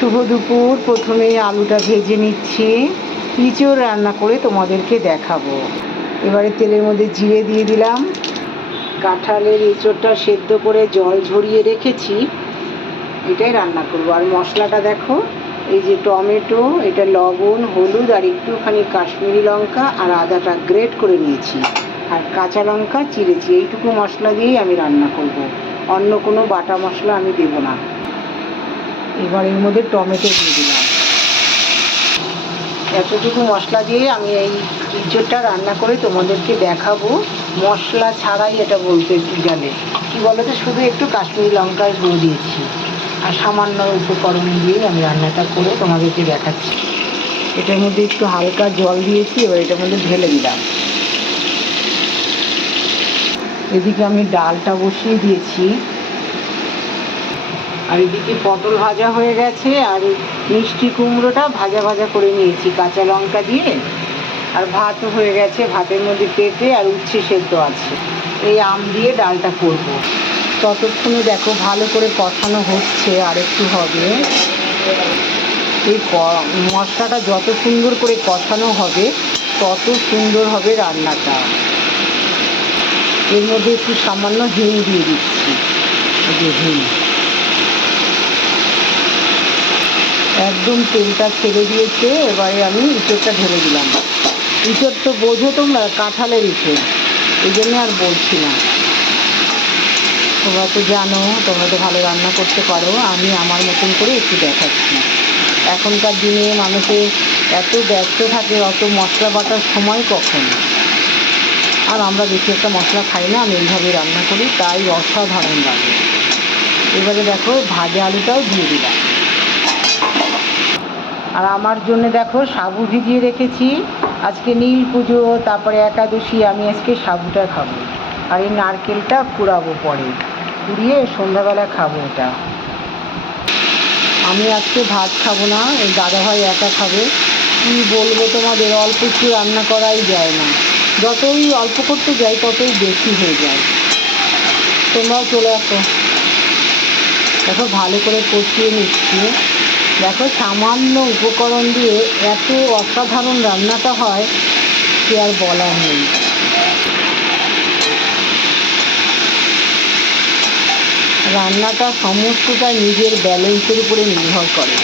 শুভ দুপুর। প্রথমেই আলুটা ভেজে নিচ্ছি, ইঁচড় রান্না করে তোমাদেরকে দেখাবো। এবারে তেলের মধ্যে জিরে দিয়ে দিলাম। কাঁঠালের এঁচড়টা সেদ্ধ করে জল ঝরিয়ে রেখেছি, এটাই রান্না করব। আর মশলাটা দেখো, এই যে টমেটো, এটা লবণ, হলুদ আর একটুখানি কাশ্মীরি লঙ্কা আর আদাটা গ্রেট করে নিয়েছি, আর কাঁচা লঙ্কা চিড়েছি। এইটুকু মশলা দিয়েই আমি রান্না করব, অন্য কোনো বাটা মশলা আমি দেব না। এবার এর মধ্যে টমেটো দিয়ে দিলাম। এতটুকু মশলা দিয়ে আমি এই ইঁচড়টা রান্না করে তোমাদেরকে দেখাবো, মশলা ছাড়াই। এটা বলতে জানে কি বলো তো, শুধু একটু কাশ্মীরি লঙ্কার গুঁড়ো দিয়েছি আর সামান্য উপকরণ দিয়েই আমি রান্নাটা করে তোমাদেরকে দেখাচ্ছি। এটার মধ্যে একটু হালকা জল দিয়েছি, এবার এটার মধ্যে ঢেলে দিলাম। এদিকে আমি ডালটা বসিয়ে দিয়েছি, আর এদিকে পটল ভাজা হয়ে গেছে, আর মিষ্টি কুমড়োটা ভাজা ভাজা করে নিয়েছি কাঁচা লঙ্কা দিয়ে। আর ভাতও হয়ে গেছে, ভাতের মধ্যে পেঁপে আর উচ্ছে সেদ্ধ আছে। এই আম দিয়ে ডালটা করব। ততক্ষণে দেখো ভালো করে কষানো হচ্ছে, আর একটু হবে। এই মশলাটা যত সুন্দর করে কষানো হবে তত সুন্দর হবে রান্নাটা। এর মধ্যে একটু সামান্য হিং দিয়ে দিচ্ছি, এই যে হিং। একদম তেলটা ছেড়ে দিয়েছে, এবারে আমি ইঁচড়টা ঢেলে দিলাম। ইঁচড় তো বোঝো তোমরা, কাঁঠালের ইঁচড়, এই জন্য আর বলছি না। তোমরা তো জানো, তোমরা তো ভালো রান্না করতে পারো, আমি আমার মতন করে একটু দেখাচ্ছি। এখনকার দিনে মানুষের এত ব্যস্ত থাকে, অত মশলা বাটার সময় কখন। আর আমরা বেশি একটা মশলা খাই না, আমি এইভাবে রান্না করি, তাই অসাধারণ লাগে। এবারে দেখো ভাজা আলুটাও দিয়ে দিলাম। আর আমার জন্য দেখো সাবু ভিজিয়ে রেখেছি। আজকে নীল পুজো, তারপরে একাদশী, আমি আজকে সাবুটা খাবো। আর এই নারকেলটা কুড়াবো, পরে কুড়িয়ে সন্ধ্যাবেলা খাবো এটা। আমি আজকে ভাত খাবো না, এই দাদাভাই একা খাবে। কী বলবো তোমাদের, অল্প একটু রান্না করাই যায় না। যতই অল্প করতে যাই ততই বেশি হয়ে যায়। তোমরাও চলে আসো। দেখো ভালো করে কষিয়ে নিচ্ছি। দেখো সামান্য উপকরণ দিয়ে এত অসাধারণ রান্নাটা হয়, কি আর বলার নেই। রান্নাটা সমস্তটা নিজের ব্যালেন্সের উপরে নির্ভর করে,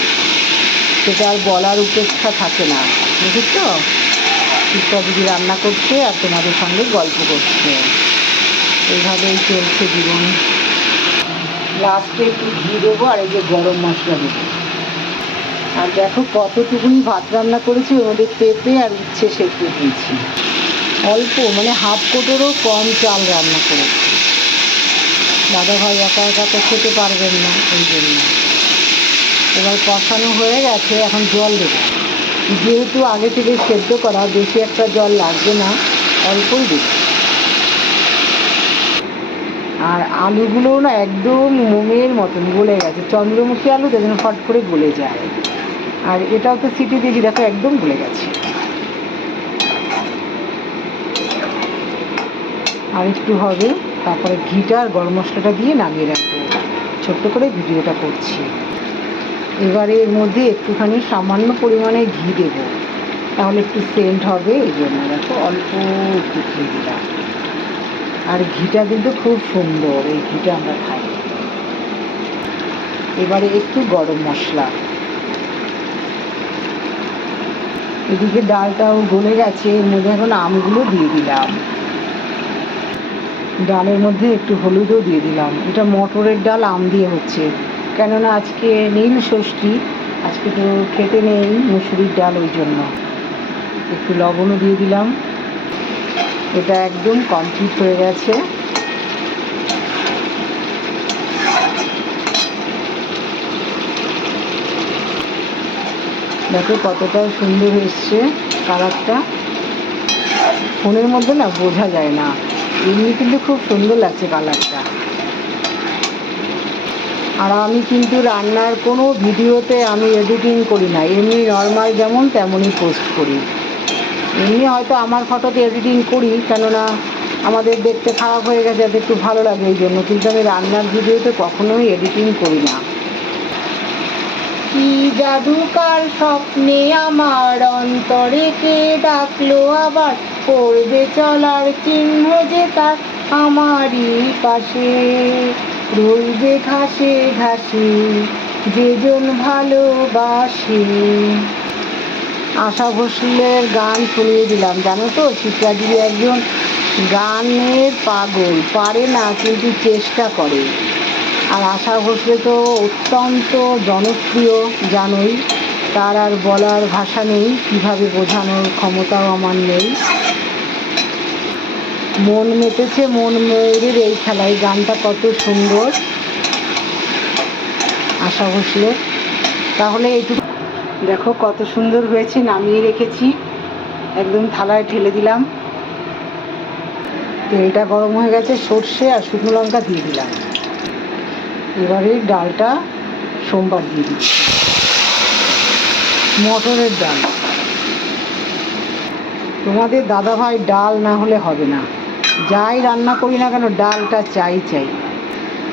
সেটা আর বলার উপেক্ষা থাকে না, বুঝেছ? দিদি রান্না করছে আর তোমাদের সঙ্গে গল্প করছে, এইভাবেই চলছে জীবন। লাস্টে একটু ঘি দেবো, আর এই যে গরম মশলা দেবো। আর দেখো কতটুকুনি ভাত রান্না করেছি, ওর মধ্যে পেঁপে আর উচ্ছে সেদ্ধ দিয়েছি। অল্প, মানে হাফ কোটোরও কম চাল রান্না করেছি। দাদাভাই একা একা তো খেতে পারবেন না, এই জন্য। এবার কষানো হয়ে গেছে, এখন জল দেবো। যেহেতু আগে থেকে সেদ্ধ করা, বেশি একটা জল লাগবে না, অল্পই দেবো। আর আলুগুলোও না একদম মোমের মতন গলে গেছে, চন্দ্রমুখী আলু, যেন ফট করে গলে যায়। আর এটাও তো সিটি দিয়েছি, দেখো একদম গলে গেছে। আর একটু হবে, তারপরে ঘিটা আর গরম মশলাটা দিয়ে নামিয়ে রাখবো। ছোট্ট করে ভিডিওটা করছি। এবারে এর মধ্যে একটুখানি সামান্য পরিমাণে ঘি দেবো, তাহলে একটু সেন্ট হবে, এই জন্য দেখো অল্প একটু ঘি দিলাম। আর ঘিটা কিন্তু খুব সুন্দর, এই ঘিটা আমরা খাই। এবারে একটু গরম মশলা। এদিকে ডালটাও গলে গেছে, এর মধ্যে এখন আমগুলো দিয়ে দিলাম। ডালের মধ্যে একটু হলুদও দিয়ে দিলাম। এটা মটরের ডাল আম দিয়ে হচ্ছে, কেননা আজকে নীল ষষ্ঠী, আজকে তো খেতে নেই মুসুরির ডাল, ওই জন্য। একটু লবণও দিয়ে দিলাম। এটা একদম কমপ্লিট হয়ে গেছে। দেখো কতটা সুন্দর এসছে কালারটা। ফোনের মধ্যে না বোঝা যায় না, এমনি কিন্তু খুব সুন্দর লাগছে কালারটা। আর আমি কিন্তু রান্নার কোনো ভিডিওতে আমি এডিটিং করি না, এমনি নর্মাল যেমন তেমনই পোস্ট করি। এমনি হয়তো আমার ফটোতে এডিটিং করি, কেননা আমাদের দেখতে খারাপ হয়ে গেছে, যাতে একটু ভালো লাগে এই জন্য, কিন্তু আমি রান্নার ভিডিওতে কখনোই এডিটিং করি না। কি জাদুকার স্বপ্নে আমার অন্তরে কে ডাকলো আবার, পড়বে চলার চিহ্ন যে তার আমারই পাশে, রইবে ঘাসে ঘাসে যেজন ভালোবাসে। আশা ভোসলের গান শুনিয়ে দিলাম। জানো তো শিপ্রাদি একজন গানের পাগল, পারে না কিন্তু চেষ্টা করে। আর আশা ভোসলে তো অত্যন্ত জনপ্রিয়, জানোই, তার আর বলার ভাষা নেই, কীভাবে বোঝানোর ক্ষমতাও আমার নেই। মন মেতেছে মন ময়ূরের এই খেলায়, গানটা কত সুন্দর আশা ভোসলে। তাহলে এইটুকু দেখো কত সুন্দর হয়েছে, নামিয়ে রেখেছি, একদম থালায় ঢেলে দিলাম। তেলটা গরম হয়ে গেছে, সর্ষে আর শুকনো লঙ্কা দিয়ে দিলাম। এবারে ডালটা সোমবার দিয়ে দিচ্ছি, মটরের ডাল। তোমাদের দাদাভাই ডাল না হলে হবে না, যাই রান্না করি না কেন ডালটা চাই চাই।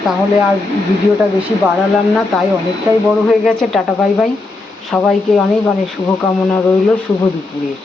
তাহলে আর ভিডিওটা বেশি বাড়ালাম না, তাই অনেকটাই বড় হয়ে গেছে। টাটা বাই বাই, সবাইকে অনেক অনেক শুভকামনা রইল শুভ দুপুরের।